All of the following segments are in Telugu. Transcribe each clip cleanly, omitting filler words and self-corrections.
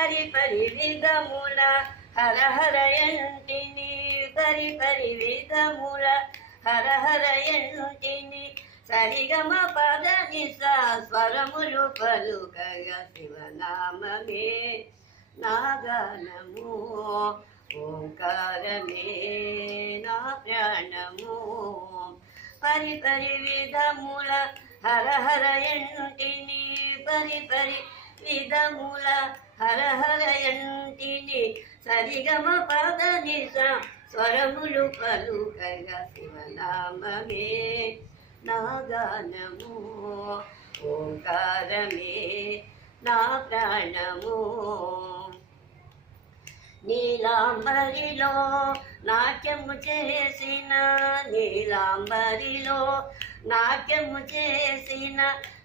పరి పరి విధముల హర హర ఎంటిని పరి పరి విధముల హర హర ఎంటిని సరిగమ పద నిస స్వరములు పలుకగా శివనామమే నాగానము ఓంకారమే నా ప్రాణము పరి పరి విధముల హర హర ఎంటిని పరి పరి విధముల హర హర ఎంటిని సరిగమ పద నిస స్వరములు పలుకగా శివనామమే నాగానము ఓంకారమే నా ప్రాణము నీలాంబరిలో నాట్యము చేసిన నీలాంబరిలో నాట్యము చేసిన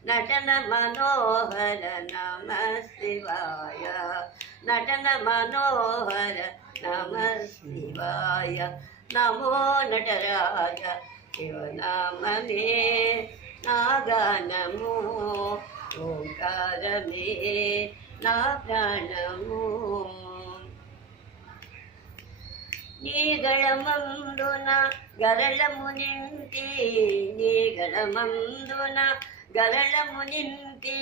నటన మనోహర నమ శివాయ నటన మనోహర నమ శివాయ నమో నటరాజ శివనామమే నాగానము ఓంకారమే నా ప్రాణము నీగళమందున గరళము నింటి నీగళమందున గరళము నింటి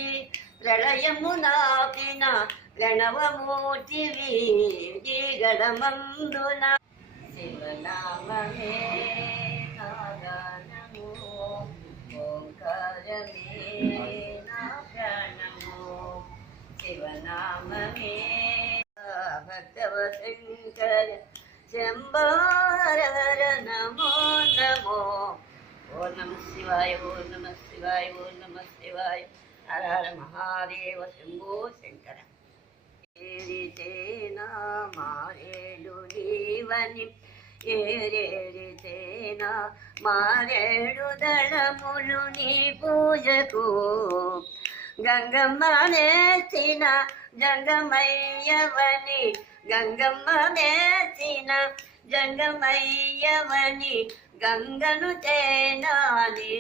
ప్రళయము నాపిన ప్రణవమూర్తివి నీగళమందున శివనామమే నాగానము ఓంకారమే నా ప్రాణము శివనామమే భక్తవ శంకర శంభో హర హర నమో నమో ఓ నమ శివాయ ఓ నమ శివాయ ఓ నమ శివాయ హర హర మహాదేవ శంభో శంకర ఏరితేనా మారేడు నీవని ఏరేరితేనా మారేడు దళములు నీ పూజకు గంగమ్మ నేసిన జంగమయ్యవని గంగమ్మ నేసిన జంగమయ్యవని గంగను తేనాని